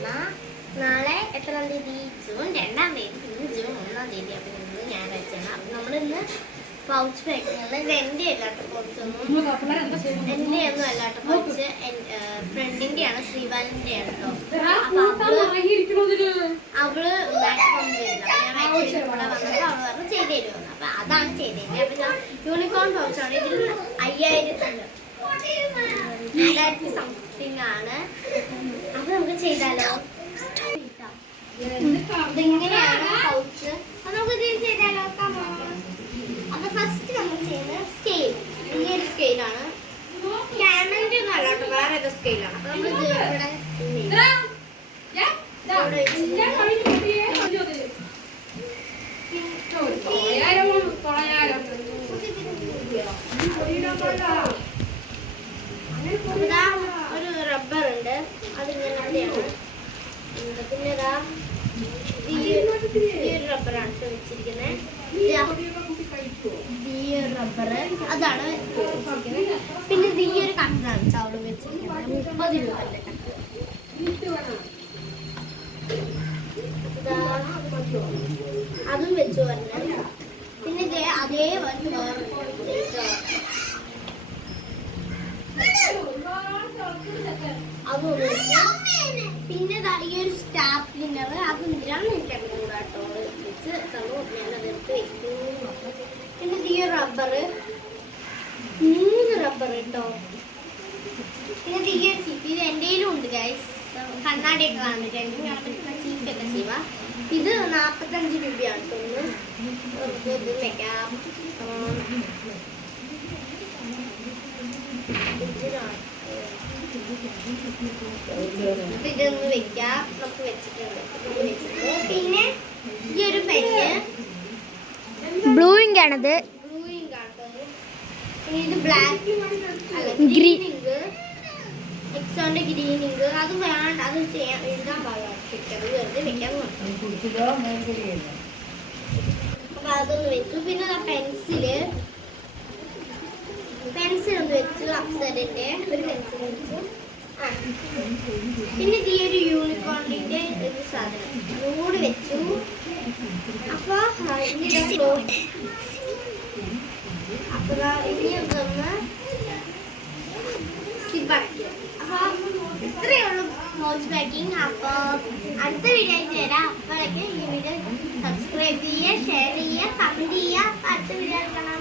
പറഞ്ഞാൽ നാളെ എത്രാം തീയതി? ജൂൺ 2-ാം തീയതി. ഇന്ന് ജൂൺ 1-ാം തീയതി. അപ്പം ഇന്ന് ഞായറാഴ്ചയാണ്. അപ്പം നമ്മളിന്ന് പൗച്ച് പാക്കിങ്ങുള്ള എൻ്റെ അല്ലാത്ത പൗച്ചൊന്നും എൻ്റെ ഒന്നും അല്ലാത്ത പൗച്ച് ഫ്രണ്ടിൻ്റെയാണ്, ശ്രീബാലിൻ്റെയാണ് കേട്ടോ. അവള് മാക്സിമം ചെയ്തില്ല. ഞാൻ മാക്സിമം കൂടെ വന്നപ്പോൾ അവൾ പറഞ്ഞു ചെയ്ത് തരുമെന്ന്. അപ്പം അതാണ് ചെയ്തത്. അപ്പം ഞാൻ യൂണിക്കോൺ പൗച്ചാണ്. ഇതിൽ 2000 സംതിങ് ആണ്. അപ്പം നമുക്ക് ചെയ്താലോ? ഇതെങ്ങനെയാണ് പൗച്ച്? അപ്പം നമുക്ക് ഇത് ചെയ്താലോ? അപ്പൊ ഫസ്റ്റ് നമ്മൾ ചെയ്യുന്നത് സ്കെയിൽ. ഈ ഒരു സ്കെയിലാണ്. ക്യാമലിന്റെ ഒന്നും അല്ല കേട്ടോ, വേറെ ഏതോ സ്കെയിലാണ്. അപ്പൊ നമ്മൾ ഇവിടെ ഒരു റബ്ബർ ഉണ്ട്, അതിങ്ങനെയാണ്. പിന്നെ ഈ ഒരു റബ്ബറാണ് വെച്ചിരിക്കുന്നത്. ഈ ഒരു റബ്ബർ അതാണ് വെച്ചിരിക്കുന്നത്. പിന്നെ ഈ ഒരു കട്ടറാണ് ചവള് വെച്ചിരിക്കുന്നത്. 30 രൂപയുടെ കട്ടർ. അതും വെച്ചു പറഞ്ഞു. പിന്നെ അതേപോലെ അതും പിന്നെ ഈ ഒരു സ്റ്റാപ്ലിനർ അത് എന്തിനാണ് എനിക്കറിഞ്ഞൂടാ കേട്ടോ. വെച്ച് തന്നു, ഞാനതെടുത്ത് വെക്കുന്നു. പിന്നെ ഈ റബ്ബർ 3 റബ്ബർ കേട്ടോ. പിന്നെ ഈ ഒരു ചീപ്പ് ഇത് എൻ്റെയിലും ഉണ്ട് ഗൈസ്. കണ്ണാടിയൊക്കെ കാണിക്കാൻ ചീപ്പൊക്കെ ചെയ്യുക. ഇത് 45 രൂപയാണ് തോന്നുന്നു. നമുക്ക് ഇത് വെക്കാം. ഇതൊന്ന് വെക്കാം. നമുക്ക് വെച്ചിട്ടുണ്ട്. പിന്നെ ഈ ഒരു പെന്ന് ബ്ലൂയിങ് ആണത്. ബ്ലൂയിങ് ആണ്. പിന്നെ ഇത് ബ്ലാക്ക് അല്ല ഗ്രീൻ ഇങ്ക്. എക്സോന്റെ ഗ്രീൻ ഇങ്ക്. അത് വേണ്ട, അത് എഴുതാൻ പാടില്ല. വെറുതെ വെക്കാൻ അപ്പൊ അതൊന്ന് വെച്ചു. പിന്നെ പെൻസില് ഒന്ന് വെച്ചു. അപ്സരന്റെ ഒരു പെൻസിൽ വെച്ചു. പിന്നെ ഈ ഒരു യൂണിക്കോണിന്റെ ഒരു സാധനം അതുകൂടി വെച്ചു. അപ്പൊ ഇനി ഒന്ന് സ്റ്റിപ്പടയ്ക്കും. അപ്പൊ ഇത്രയേ ഉള്ളൂ പൗച്ച് പാക്കിങ്. അപ്പൊ അടുത്ത വീഡിയോ ആയിട്ട് തരാം. അപ്പോഴേക്ക് ഈ വീഡിയോ സബ്സ്ക്രൈബ് ചെയ്യുക, ഷെയർ ചെയ്യുക, കമന്റ് ചെയ്യുക. അടുത്ത വീഡിയോ കാണാം.